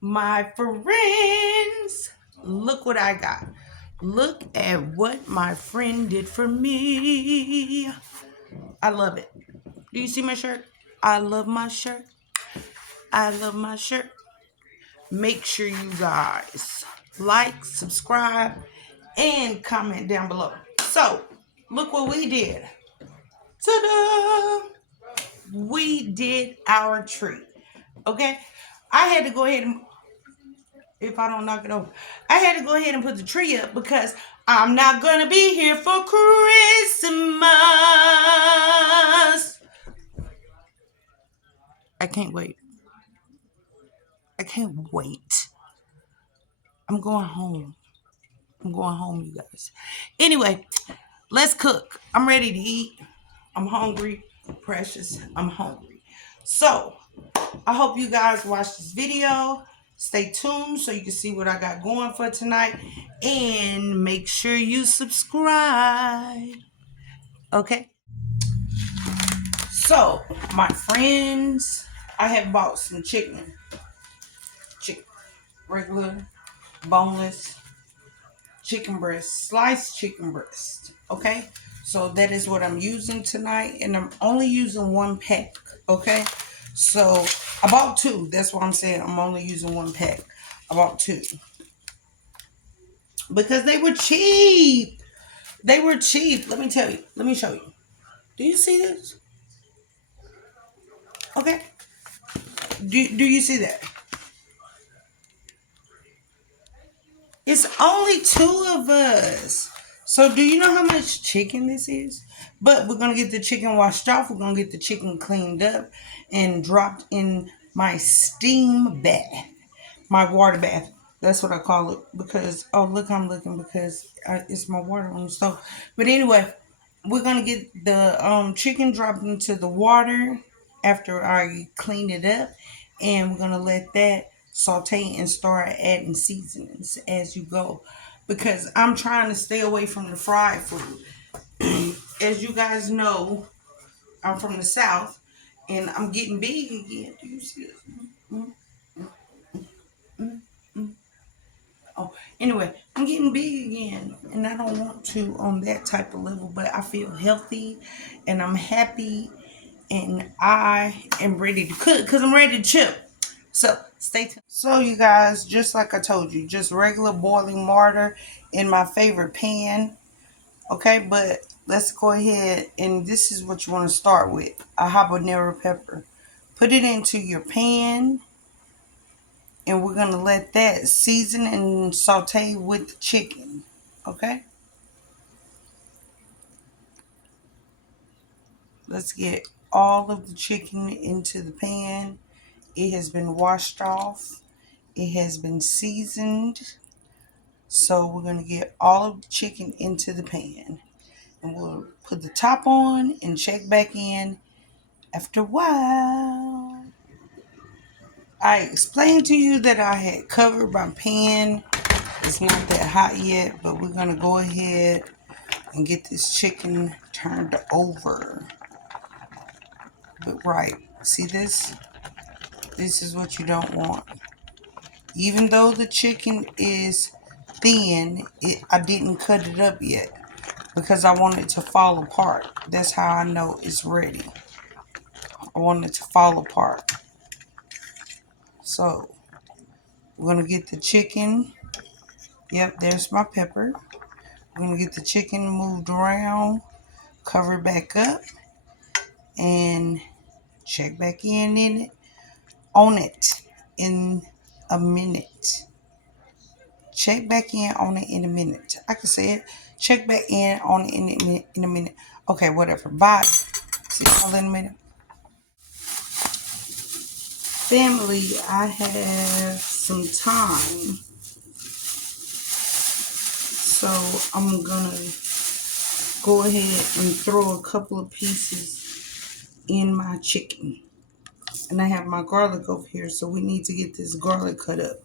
My friends, look what I got. Look at what my friend did for me. I love it. Do you see my shirt? I love my shirt. I love my shirt. Make sure you guys like, subscribe, and comment down below. So, look what we did. Ta-da! We did our tree. Okay? I had to go ahead and, if I don't knock it over, I had to go ahead and put the tree up because I'm not going to be here for Christmas. I can't wait. I can't wait. I'm going home. I'm going home, you guys. Anyway, let's cook. I'm ready to eat. I'm hungry. Precious. I'm hungry. So, I hope you guys watch this video. Stay tuned so you can see what I got going for tonight. And make sure you subscribe. Okay? So, my friends, I have bought some chicken. Chicken. Regular, boneless chicken breast. Sliced chicken breast. Okay? So, that is what I'm using tonight. And I'm only using one pack. Okay? So, I bought two. That's what I'm saying. I'm only using one pack. I bought two. Because they were cheap. They were cheap. Let me tell you. Let me show you. Do you see this? Okay. Do you see that? It's only two of us. So do you know how much chicken this is? But we're going to get the chicken washed off. We're going to get the chicken cleaned up and dropped in my steam bath. My water bath. That's what I call it because, oh, look, I'm looking because it's my water on the stove. But anyway, we're going to get the chicken dropped into the water after I clean it up. And we're going to let that saute and start adding seasonings as you go. Because I'm trying to stay away from the fried food. As you guys know, I'm from the South and I'm getting big again. Do you see this? Mm, mm, mm. Oh, anyway, I'm getting big again, and I don't want to on that type of level, but I feel healthy, and I'm happy, and I am ready to cook because I'm ready to chip. So stay tuned. So you guys, just like I told you, just regular boiling water in my favorite pan. Okay, but let's go ahead, and this is what you want to start with: a habanero pepper. Put it into your pan. And we're going to let that season and saute with the chicken. Okay? Let's get all of the chicken into the pan. It has been washed off. It has been seasoned. So we're going to get all of the chicken into the pan. And we'll put the top on and check back in after a while. I explained to you that I had covered my pan. It's not that hot yet, but we're going to go ahead and get this chicken turned over. But right, see this? This is what you don't want. Even though the chicken is thin, I didn't cut it up yet because I want it to fall apart. That's how I know it's ready. I want it to fall apart. So, we're going to get the chicken. Yep, there's my pepper. We're going to get the chicken moved around, cover it back up, and check back in it, on it in a minute. Check back in on it in a minute. I can say it. Check back in on it in a minute. Okay, whatever. Bye. See y'all in a minute. Family, I have some time. So I'm going to go ahead and throw a couple of pieces in my chicken. And I have my garlic over here, so we need to get this garlic cut up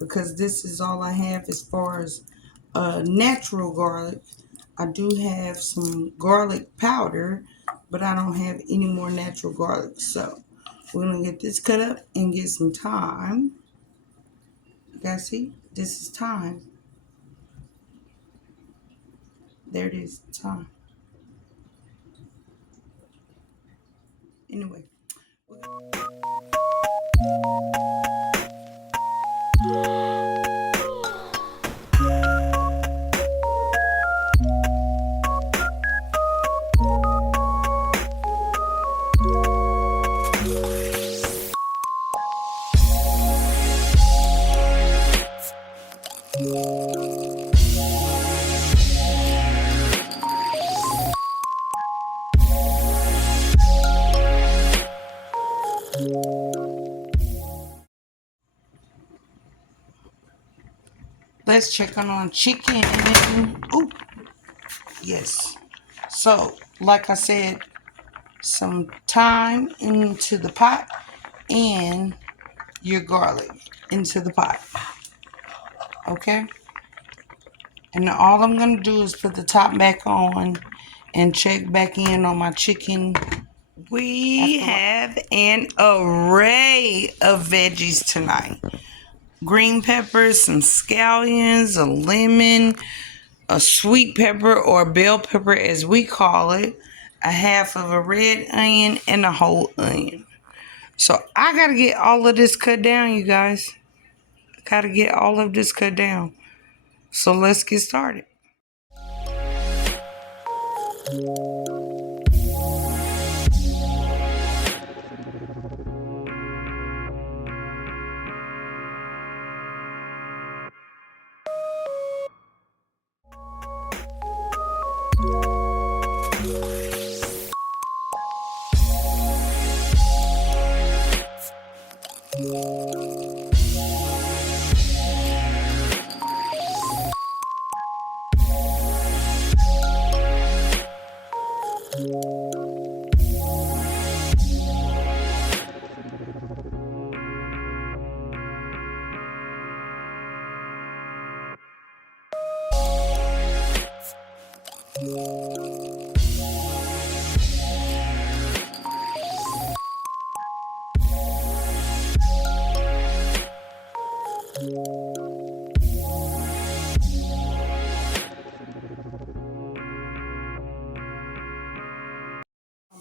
because this is all I have as far as natural garlic. I do have some garlic powder, but I don't have any more natural garlic. So we're gonna get this cut up and get some thyme. You guys see? This is thyme. There it is, thyme. Anyway. Let's check on chicken. Oh, yes. So, like I said, some thyme into the pot and your garlic into the pot. Okay? And all I'm going to do is put the top back on and check back in on my chicken. We have an array of veggies tonight. Green peppers, some scallions, a lemon, a sweet pepper or bell pepper as we call it, a half of a red onion, and a whole onion. So I got to get all of this cut down, you guys. Got to get all of this cut down. So let's get started.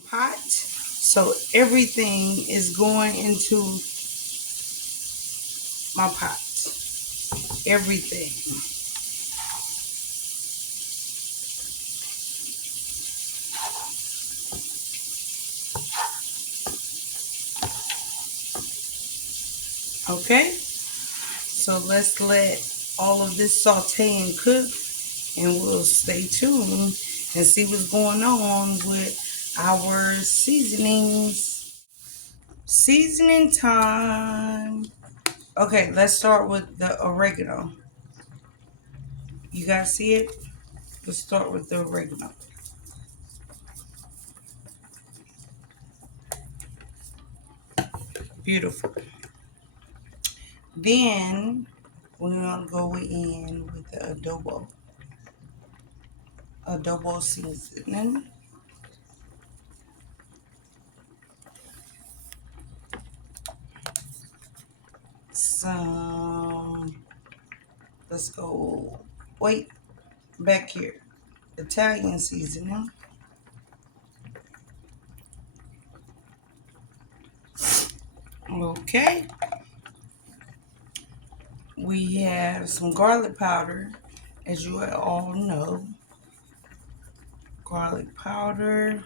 Pot. So everything is going into my pot. Everything. Okay? So let's let all of this saute and cook, and we'll stay tuned and see what's going on with our seasonings. Seasoning time. Okay, let's start with the oregano. You guys see it? Let's start with the oregano. Beautiful. Then we're gonna go in with the adobo seasoning. Some, let's go, wait, back here. Italian seasoning. Okay. We have some garlic powder, as you all know. Garlic powder.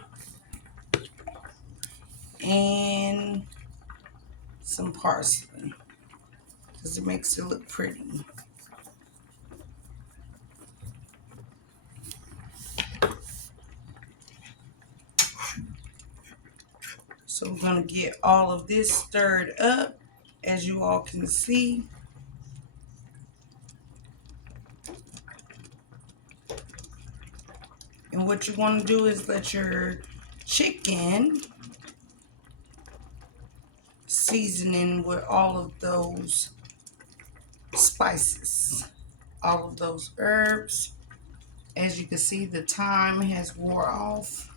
And some parsley, because it makes it look pretty. So we're going to get all of this stirred up, as you all can see. And what you want to do is let your chicken seasoning with all of those spices, all of those herbs. As you can see, the thyme has wore off.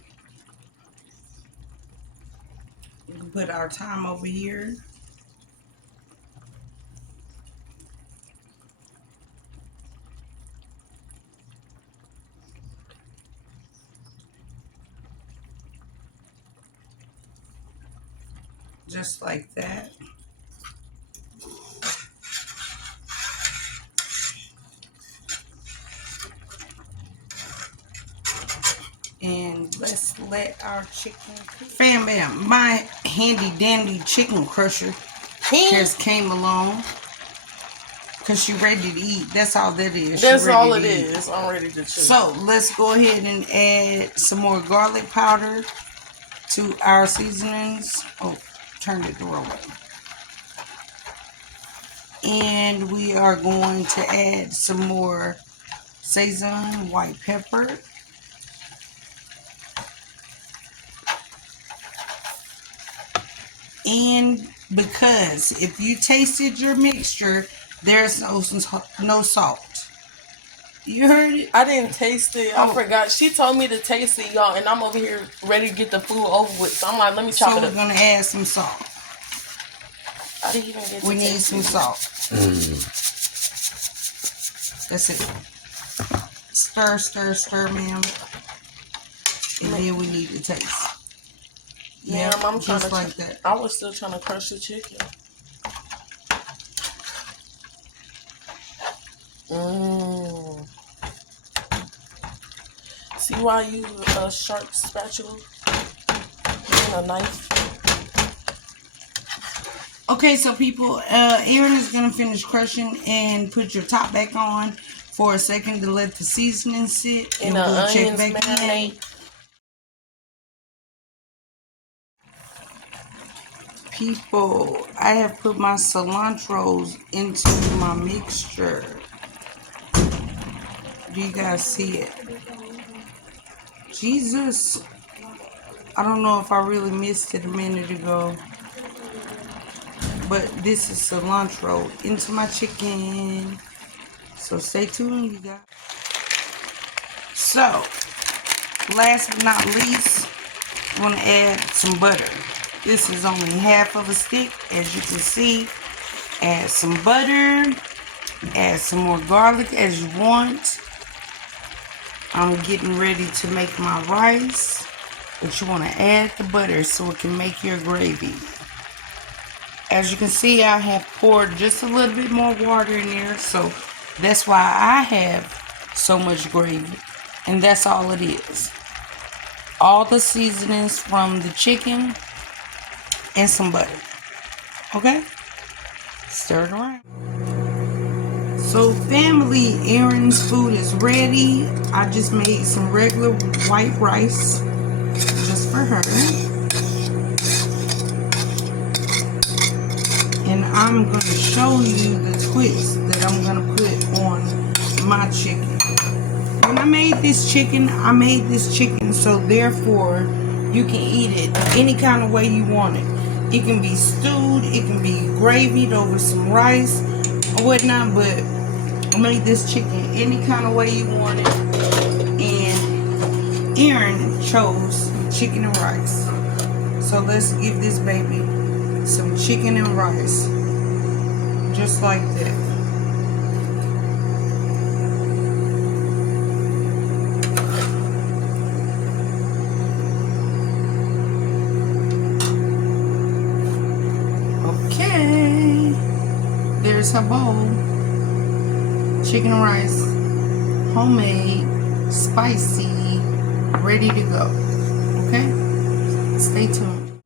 We can put our thyme over here. Just like that. And let's let our chicken cook. Fam bam, my handy dandy chicken crusher has came along. Cause she ready to eat. That's all that is. That's all it is. I'm ready to chew. So let's go ahead and add some more garlic powder to our seasonings. Oh, turned it the wrong way. And we are going to add some more Sazon white pepper. And because if you tasted your mixture, there's no salt. You heard it? I didn't taste it. I forgot. She told me to taste it, y'all, and I'm over here ready to get the food over with. So I'm like, let me chop it up. So we're going to add some salt. I didn't even get to We need taste some it. salt. That's it. Stir, stir, stir, ma'am. And then we need to taste. Ma'am, I'm trying just to like that. I was still trying to crush the chicken. See why I use a sharp spatula and a knife? Okay, so people, Erin is going to finish crushing and put your top back on for a second to let the seasoning sit. And we'll check back marinate. People, I have put my cilantros into my mixture. Do you guys see it? Jesus. I don't know if I really missed it a minute ago. But this is cilantro into my chicken. So stay tuned, you guys. So, last but not least, I'm going to add some butter. This is only half of a stick, as you can see. Add some butter. Add some more garlic as you want. I'm getting ready to make my rice. But you want to add the butter so it can make your gravy. As you can see, I have poured just a little bit more water in there. So that's why I have so much gravy. And that's all it is. All the seasonings from the chicken and some butter. Okay? Stir it around. So family, Erin's food is ready. I just made some regular white rice just for her. And I'm going to show you the twist that I'm going to put on my chicken. When I made this chicken so therefore you can eat it any kind of way you want it. It can be stewed, it can be gravied over some rice or whatnot, but I made this chicken any kind of way you want it. And Erin chose chicken and rice. So let's give this baby some chicken and rice. Just like that. Okay. There's her bowl. Chicken and rice. Homemade. Spicy. Ready to go. Okay? Stay tuned.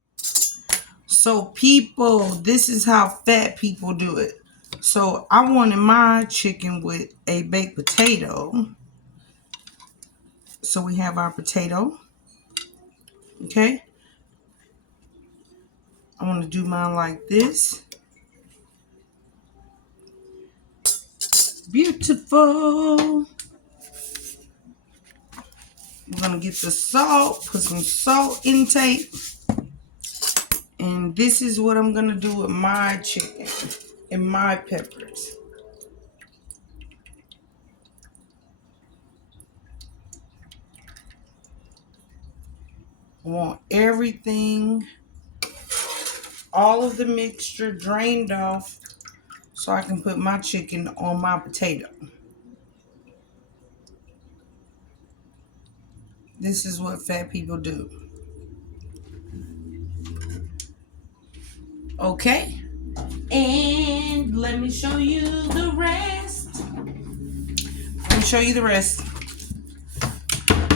So people, this is how fat people do it. So I wanted my chicken with a baked potato. So we have our potato. Okay. I want to do mine like this. Beautiful. We're going to get the salt. Put some salt intake. And this is what I'm going to do with my chicken and my peppers. I want everything all of the mixture drained off so I can put my chicken on my potato. This is what fat people do. Okay. And let me show you the rest. Let me show you the rest.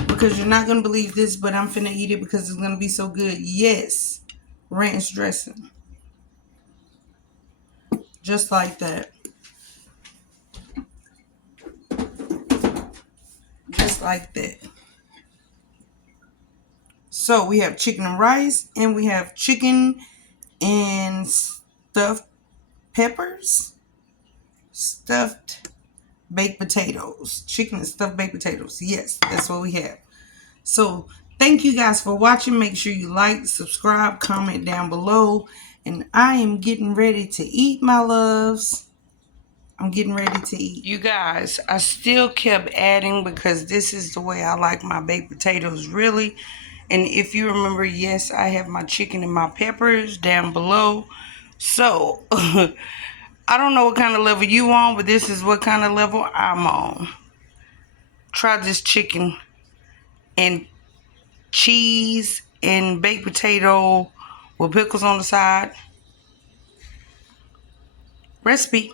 Because you're not going to believe this, but I'm finna eat it because it's going to be so good. Yes. Ranch dressing. Just like that. Just like that. So we have chicken and rice, and we have chicken and stuffed peppers, stuffed baked potatoes, chicken and stuffed baked potatoes. Yes, that's what we have. So thank you guys for watching. Make sure you like, subscribe, comment down below. And I am getting ready to eat, my loves. I'm getting ready to eat. You guys, I still kept adding because this is the way I like my baked potatoes, really. And if you remember, yes, I have my chicken and my peppers down below. So, I don't know what kind of level you on, but this is what kind of level I'm on. Try this chicken and cheese and baked potato with pickles on the side. Recipe.